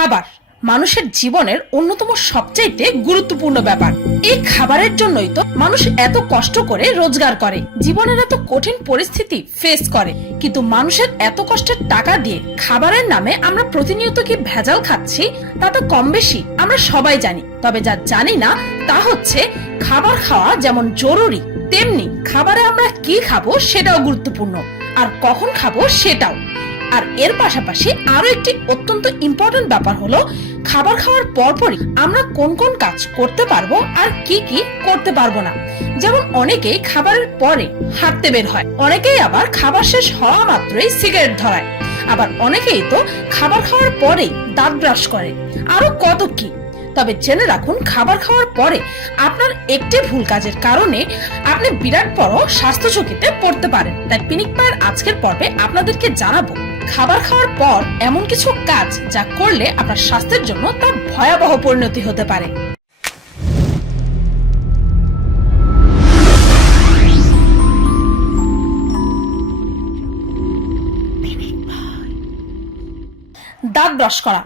খাবার মানুষের জীবনের অন্যতম সবচাইতে গুরুত্বপূর্ণ ব্যাপার। এই খাবারের জন্যই তো মানুষ এত কষ্ট করে রোজগার করে। জীবনের এত কঠিন পরিস্থিতি ফেস করে। কিন্তু মানুষের এত কষ্টের টাকা দিয়ে খাবারের নামে আমরা প্রতিনিয়ত কি ভেজাল খাচ্ছি, তা তো কম বেশি আমরা সবাই জানি। তবে যা জানি না, তা হচ্ছে খাবার খাওয়া যেমন জরুরি, তেমনি খাবারে আমরা কি খাব সেটাও গুরুত্বপূর্ণ। আর কখন খাব সেটাও। আর এর পাশাপাশি আরও একটি অত্যন্ত ইম্পর্টেন্ট ব্যাপার হলো, খাবার খাওয়ার পরপরই আমরা কোন কোন কাজ করতে পারব আর কি কি করতে পারব না। যেমন অনেকেই খাবারের পরে হাঁটতে বের হয়, অনেকেই আবার খাবার শেষ হওয়া মাত্রই সিগারেট ধরায়। আবার অনেকেই তো খাবার খাওয়ার পরেই দাঁত ব্রাশ করে। আরও কত কি তবে জেনে রাখুন, খাবার খাওয়ার পরে আপনার একটি ভুল কাজের কারণে আপনি বিরাট বড় স্বাস্থ্য ঝুঁকিতে পড়তে পারেন। তাই পিনিক পায়ের আজকের পর্বে আপনাদেরকে জানাব, খাবার খাওয়ার পর এমন কিছু কাজ যা করলে আপনার স্বাস্থ্যের জন্য তা ভয়াবহ পরিণতি হতে পারে। দাঁত ব্রাশ করা।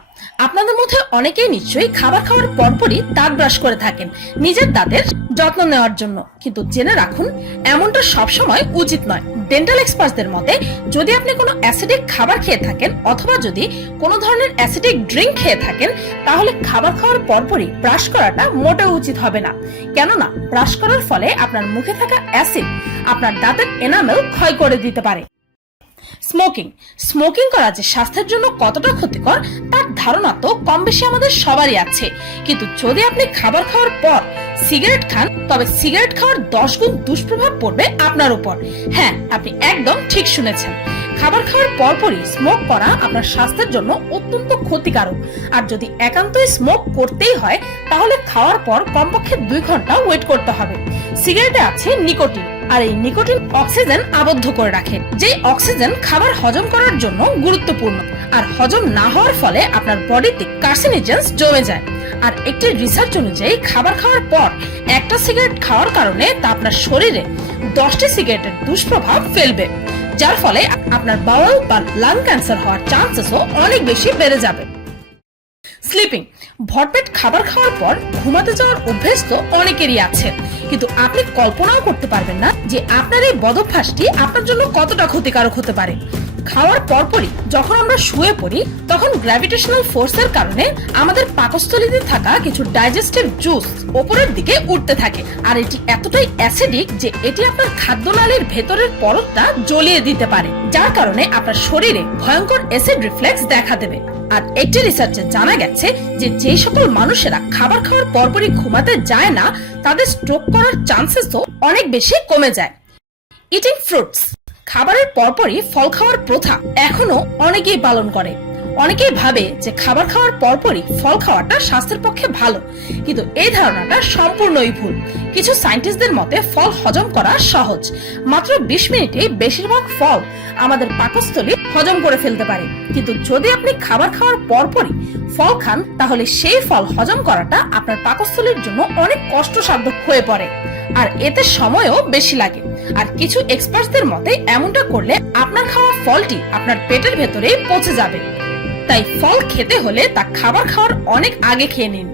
আপনাদের মধ্যে অনেকেই নিশ্চয়ই খাবার খাওয়ার পরপরই দাঁত ব্রাশ করে থাকেন নিজের দাঁতের যত্ন নেওয়ার জন্য। কিন্তু জেনে রাখুন, এমনটা সবসময় উচিত নয়। ডেন্টাল এক্সপার্টদের মতে, যদি আপনি কোনো অ্যাসিডিক খাবার খেয়ে থাকেন অথবা যদি কোনো ধরনের অ্যাসিডিক ড্রিঙ্ক খেয়ে থাকেন, তাহলে খাবার খাওয়ার পরপরই ব্রাশ করাটা মোটেও উচিত হবে না। কেননা, ব্রাশ করার ফলে আপনার মুখে থাকা অ্যাসিড আপনার দাঁতের এনামেল ক্ষয় করে দিতে পারে। স্মোকিং স্মোকিং করা যে স্বাস্থ্যের জন্য কতটা ক্ষতিকর, তার ধারণা তো কম বেশি আমাদের সবারই আছে। কিন্তু যদি আপনি খাবার খাওয়ার পর সিগারেট খান, তবে সিগারেট খাওয়ার দশ গুণ দুষ্প্রভাব পড়বে আপনার উপর। হ্যাঁ আপনি একদম ঠিক শুনেছেন। খাবার খাওয়ার পরপরই স্মোক করা আপনার স্বাস্থ্যের জন্য অত্যন্ত ক্ষতিকারক। আর যদি একান্তই স্মোক করতেই হয়, তাহলে খাওয়ার পর কমপক্ষে দুই ঘণ্টা ওয়েট করতে হবে। সিগারেটে আছে নিকোটিন। আর এই নিকোটিন অক্সিজেন আবদ্ধ করে রাখে। যে অক্সিজেন খাবার হজম করার জন্য গুরুত্বপূর্ণ। আর হজম না হওয়ার ফলে আপনার বডিতে কার্সিনোজেন্স জমে যায়। আর একটি রিসার্চ অনুযায়ী খাবার খাওয়ার পর একটা সিগারেট খাওয়ার কারণে তা আপনার শরীরে দশটি সিগারেটের দুষ্প্রভাব ফেলবে। যার ফলে আপনার বাউল বা লাং ক্যান্সার হওয়ার চান্সেসও অনেক বেশি বেড়ে যাবে। স্লিপিং ভরপেট খাবার খাওয়ার পর ঘুমাতে যাওয়ার অভ্যেস তো অনেকেরই আছে। কিন্তু আপনি কল্পনাও করতে পারবেন না যে আপনার এই বদভ্যাসটি আপনার জন্য কতটা ক্ষতিকারক হতে পারে। খাওয়ার পরপরই যখন আমরা শুয়ে পড়ি, তখন গ্র্যাভিটেশনাল ফোর্সের কারণে আমাদের পাকস্থলীতে থাকা কিছু ডাইজেস্টিভ জুস ওপরের দিকে উঠতে থাকে। আর এটি এতটাই অ্যাসিডিক যে এটি আপনার খাদ্যনালীর ভেতরের পরতটা জ্বলিয়ে দিতে পারে, যার কারণে আপনার শরীরে ভয়ঙ্কর অ্যাসিড রিফ্লেক্স দেখা দেবে। আর একটি রিসার্চে জানা গেছে যে যে সকল মানুষেরা খাবার খাওয়ার পরপরই ঘুমাতে যায় না, তাদের স্ট্রোক করার চান্সেসও অনেক বেশি কমে যায়। ইটিং ফ্রুটস খাবারের পরপরই ফল খাওয়ার প্রথা এখনও অনেকেই পালন করে। অনেকেই ভাবে যে খাবার খাওয়ার পরপরই ফল খাওয়াটা স্বাস্থ্যের পক্ষে ভালো, কিন্তু এই ধারণাটা সম্পূর্ণই ভুল। কিছু সায়েন্টিস্টদের মতে ফল হজম করা সহজ। মাত্র বিশ মিনিটে বেশিরভাগ ফল আমাদের পাকস্থলী হজম করে ফেলতে পারে। কিন্তু যদি আপনি খাবার খাওয়ার পরপরই ফল খান, তাহলে সেই ফল হজম করাটা আপনার পাকস্থলীর জন্য অনেক কষ্টসাধ্য হয়ে পড়ে। আর এতে সময়ও বেশি লাগে। আর কিছু এক্সপার্টসদের মতে, এমনটা করলে আপনার খাওয়া ফলটি আপনার পেটের ভেতরেই পচে যাবে। তাই ফল খেতে হলে তা খাবার খাওয়ার অনেক আগে খেয়ে নিন।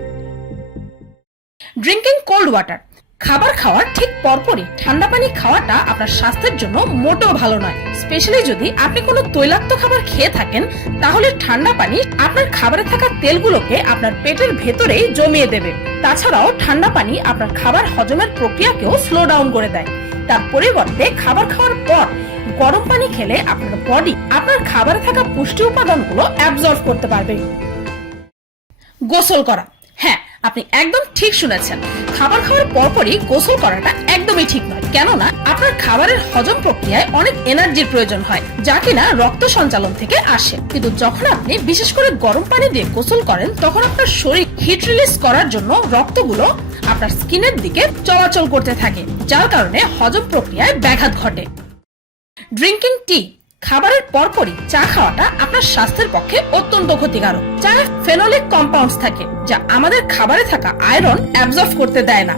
ড্রিঙ্কিং কোল্ড ওয়াটার খাবার খাওয়ার ঠিক পরপরই ঠান্ডা পানি খাওয়াটা আপনার স্বাস্থ্যের জন্য মোটেও ভালো নয়। স্পেশালি যদি আপনি কোনো তৈলাক্ত খাবার খেয়ে থাকেন, তাহলে ঠান্ডা পানি আপনার খাবারে থাকা তেলগুলোকে আপনার পেটের ভেতরেই জমিয়ে দেবে। তাছাড়াও ঠান্ডা পানি আপনার খাবার হজমের প্রক্রিয়াকেও স্লো ডাউন করে দেয়। তার পরিবর্তে খাবার খাওয়ার পর গরম পানি খেলে আপনার বডি আপনার খাবারে থাকা পুষ্টি উপাদানগুলো অ্যাবজর্ব করতে পারবে। গোসল করা। হ্যাঁ আপনি একদম ঠিক শুনেছেন। খাবার খাওয়ার পরপরই গোসল করাটা একদমই ঠিক নয়। কেননা, আপনার খাবারের হজম প্রক্রিয়ায় অনেক এনার্জির প্রয়োজন হয়, যা কিনা রক্ত সঞ্চালন থেকে আসে। কিন্তু যখন আপনি বিশেষ করে গরম পানি দিয়ে গোসল করেন, তখন আপনার শরীর হিট রিলিজ করার জন্য রক্তগুলো আপনার স্কিনের দিকে চলাচল করতে থাকে, যার কারণে হজম প্রক্রিয়ায় ব্যাঘাত ঘটে। ড্রিঙ্কিং টি খাবারের পরপরই চা খাওয়াটা আপনার স্বাস্থ্যের পক্ষে অত্যন্ত ক্ষতিকারক। চায়ে ফেনোলিক কম্পাউন্ডস থাকে, যা আমাদের খাবারে থাকা আয়রন অ্যাবজর্ব করতে দেয় না।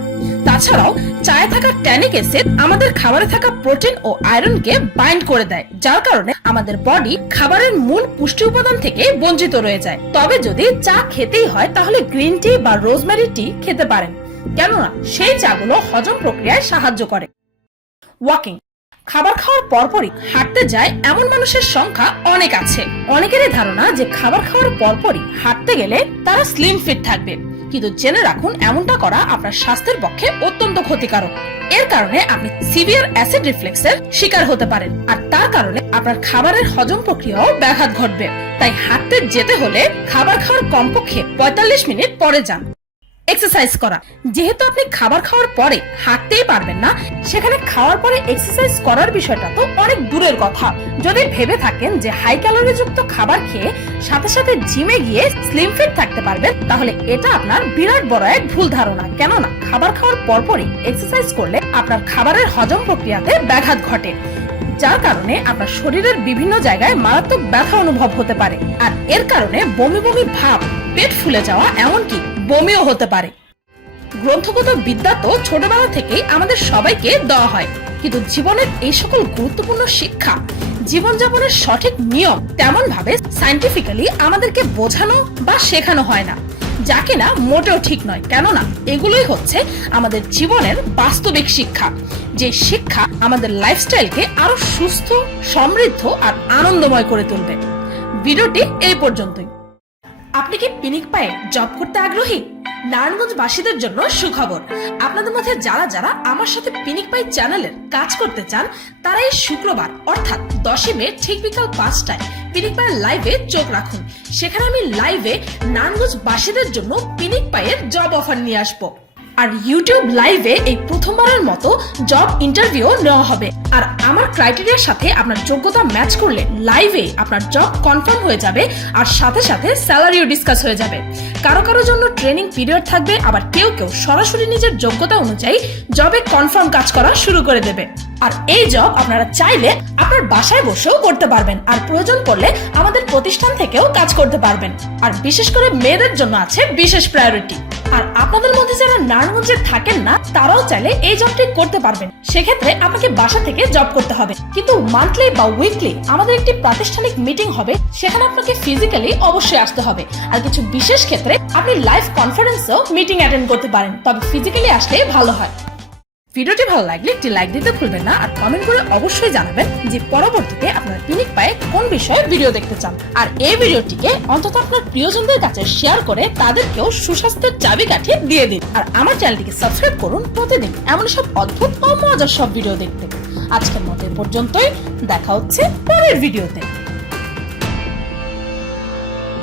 তাছাড়াও চায়ে থাকা ট্যানিক অ্যাসিড আমাদের খাবারে থাকা প্রোটিন ও আয়রনকে বাইন্ড করে দেয়, যার কারণে আমাদের বডি খাবারের মূল পুষ্টি উপাদান থেকে বঞ্চিত রয়ে যায়। তবে যদি চা খেতেই হয়, তাহলে গ্রিন টি বা রোজমেরি টি খেতে পারেন, কেননা সেই চাগুলো হজম প্রক্রিয়ায় সাহায্য করে। ওয়াকিং খাবার খাওয়ার পরপরই হাঁটতে যায় এমন মানুষের সংখ্যা অনেক আছে। অনেকেরই ধারণা যে খাবার খাওয়ার পরপরই হাঁটতে গেলে তারা স্লিম ফিট থাকবে। কিন্তু জেনে রাখুন, এমনটা করা আপনার স্বাস্থ্যের পক্ষে অত্যন্ত ক্ষতিকারক। এর কারণে আপনি সিভিয়ার অ্যাসিড রিফ্লেক্সের শিকার হতে পারেন। আর তার কারণে আপনার খাবারের হজম প্রক্রিয়াও ব্যাঘাত ঘটবে। তাই হাঁটতে যেতে হলে খাবার খাওয়ার কমপক্ষে পঁয়তাল্লিশ মিনিট পরে যান। এক্সারসাইজ করা। যেহেতু আপনি খাবার খাওয়ার পরে হাঁটতেই পারবেন না, সেখানে খাওয়ার পরে এক্সারসাইজ করার বিষয়টা তো অনেক দূরের কথা। যদি ভেবে থাকেন যে হাই ক্যালোরি যুক্ত খাবার খেয়ে সাথে সাথে জিমে গিয়ে স্লিম ফিট থাকতে পারবেন, তাহলে এটা আপনার বিরাট বড় এক ভুল ধারণা। কেননা খাবার খাওয়ার পরপরই এক্সারসাইজ করলে আপনার খাবারের হজম প্রক্রিয়াতে ব্যাঘাত ঘটে, যার কারণে আপনার শরীরের বিভিন্ন জায়গায় মারাত্মক ব্যথা অনুভব হতে পারে। আর এর কারণে বমি বমি ভাব, পেট ফুলে যাওয়া, এমনকি বমিও হতে পারে। গ্রন্থগত বিদ্যা তো ছোটবেলা থেকেই আমাদের সবাইকে দেওয়া হয়। কিন্তু জীবনের এই সকল গুরুত্বপূর্ণ শিক্ষা, জীবনযাপনের সঠিক নিয়ম তেমন ভাবে সাইন্টিফিক্যালি আমাদেরকে বোঝানো বা শেখানো হয় না। যা কিনা মোটেও ঠিক নয়। কেননা এগুলোই হচ্ছে আমাদের জীবনের বাস্তবিক শিক্ষা। যে শিক্ষা আমাদের লাইফস্টাইলকে আরও সুস্থ, সমৃদ্ধ আর আনন্দময় করে তুলবে। ভিডিওটি এই পর্যন্তই। আপনি কি পিনিক পায়ে জব করতে আগ্রহী? নারায়ণগঞ্জ বাসীদের জন্য সুখবর। আপনাদের মধ্যে যারা যারা আমার সাথে পিনিক পাই চ্যানেলের কাজ করতে চান তারা এই শুক্রবার, অর্থাৎ দশই মে, ঠিক বিকাল পাঁচটায় পিনিক পায়ের লাইভে চোখ রাখুন। সেখানে আমি লাইভে নারায়ণগঞ্জ বাসীদের জন্য পিনিক পায়ের জব অফার নিয়ে আসব। আর ইউটিউব লাইভে এই প্রথমবারের মতো জব ইন্টারভিউ নেওয়া হবে। আর আমার ক্রাইটেরিয়ার সাথে আপনার যোগ্যতা ম্যাচ করলে লাইভে আপনার জব কনফার্ম হয়ে যাবে আর সাথে সাথে স্যালারিও ডিসকাস হয়ে যাবে। কারও কারও জন্য ট্রেনিং পিরিয়ড থাকবে, আবার কেউ কেউ সরাসরি নিজের যোগ্যতা অনুযায়ী জবে কনফার্ম কাজ করা শুরু করে দেবে। আর এই জব আপনারা চাইলে আপনার বাসায় বসেও করতে পারবেন, আর প্রয়োজন পড়লে আমাদের প্রতিষ্ঠান থেকেও কাজ করতে পারবেন। আর বিশেষ করে মেয়েদের জন্য আছে বিশেষ প্রায়োরিটি আর আপনাদের মধ্যে যারা নারায়ণগঞ্জে থাকেন না, তারাও চাইলে এই জবটি করতে পারবেন। সেক্ষেত্রে আপনাকে বাসা থেকে জব করতে হবে। কিন্তু মান্থলি বা উইকলি আমাদের একটি প্রাতিষ্ঠানিক মিটিং হবে, সেখানে আপনাকে ফিজিক্যালি অবশ্যই আসতে হবে। আর কিছু বিশেষ ক্ষেত্রে আপনি লাইভ কনফারেন্সেও মিটিং অ্যাটেন্ড করতে পারেন, তবে ফিজিক্যালি আসলে ভালো হয়। ভিডিওটি ভালো লাগলে একটি লাইক দিতে ভুলবেন না, আর কমেন্ট করে অবশ্যই জানাবেন যে পরবর্তীতে আপনার ক্লিনিক পায়ে কোন বিষয়ে ভিডিও দেখতে চান। আর এই ভিডিওটিকে অন্তত আপনার প্রিয়জনদের কাছে শেয়ার করে তাদেরকেও সুস্বাস্থ্যের চাবি চাবিকাঠি দিয়ে দিন। আর আমার চ্যানেলটিকে সাবস্ক্রাইব করুন প্রতিদিন এমন সব অদ্ভুত ও মজার সব ভিডিও দেখতে। আজকের মতো পর্যন্তই, দেখা হচ্ছে পরের ভিডিওতে।